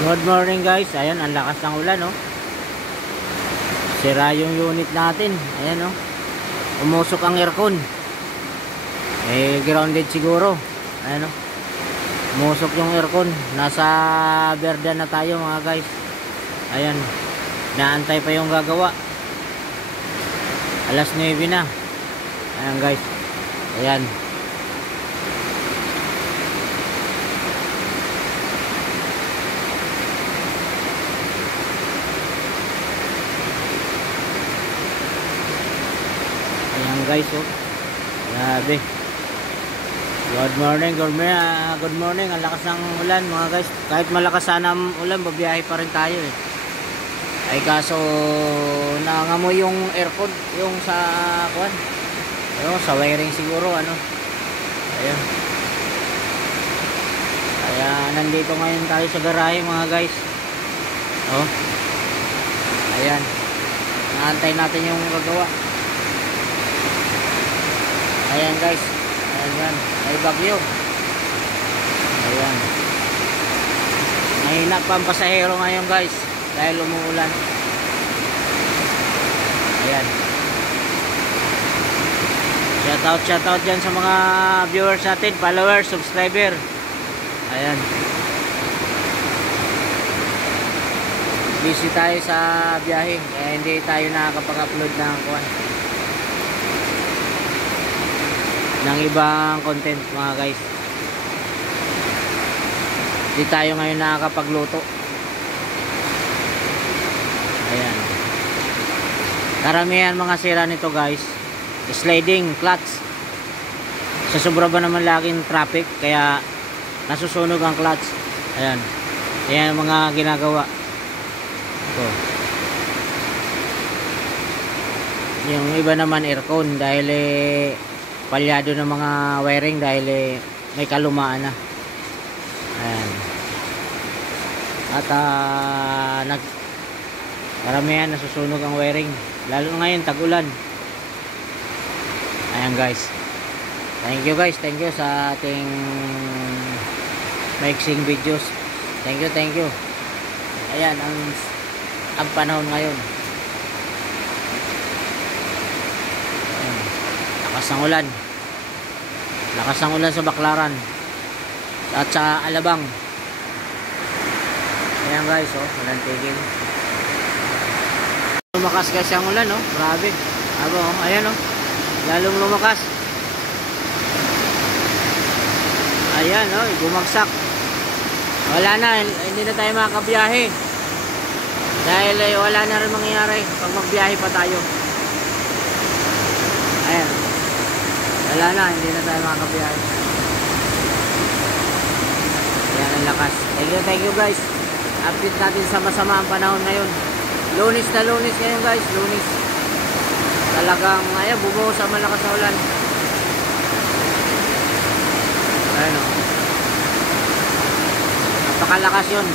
Good morning guys. Ayan, ang lakas ng ulan, oh. Sira yung unit natin. Ayan, oh. Umusok ang aircon. Grounded siguro. Ayan, oh. Umusok yung aircon. Nasa berda na tayo mga guys. Ayan. Naantay pa yung gagawa. Alas 9 na. Ayan guys. Ayan. Ayan guys, oh. Grabe. Good morning, good morning. Ang lakas ng ulan mga guys. Kahit malakas sana ang ulan, babiyahe pa rin tayo eh. Ay kaso nangamoy yung aircon, yung sa kuwan. Ayun, sa wiring siguro ano. Ayun. Kaya nandito ngayon tayo sa garahe mga guys. Oh. Ayan. Naantay natin yung gagawa. Ayan guys. Ayan. May bagyo. Ayan. Mahina pa ang pasahero ngayon guys. Dahil umuulan. Ayan. Shoutout dyan sa mga viewers natin, followers, subscriber. Ayan. Busy tayo sa biyahe. Kaya hindi tayo nakakapag-upload ng ibang content mga guys. Hindi tayo ngayon nakakapagluto. Ayan. Karamihan mga sira nito guys, sliding clutch. Sa sobra ba naman laging traffic, kaya nasusunog ang clutch. Ayan. Ayan ang mga ginagawa. Ito. Yung iba naman aircon dahil palyado ng mga wiring dahil may kalumaan na. Ayan. At karamihan nasusunog ang wiring, lalo ngayon tag-ulan. Ayan guys. Thank you guys, thank you sa ating mixing videos. Thank you. Ayan ang panahon ngayon. Ayan. Lakas ng ulan. Lakas ng ulan sa Baclaran at sa Alabang. Ayan guys, oh, walang tigil. Lumakas guys ang ulan, oh. Grabe. Ayan, oh. Lalong lumakas. Ayan, oh, bumagsak. Wala na, hindi na tayo makakabiyahe. Dahil wala na rin mangyayari pag magbiyahe pa tayo. Ayan. Wala na, hindi na tayo makakabiyahe. Ayan ang lakas. Thank you guys. Update natin sa masama ang panahon ngayon. Lunes na lunes ngayon guys, lunes. Talagang ayan, bumuhos ang malakas na ulan. Ayan, oh. Napakalakas yun.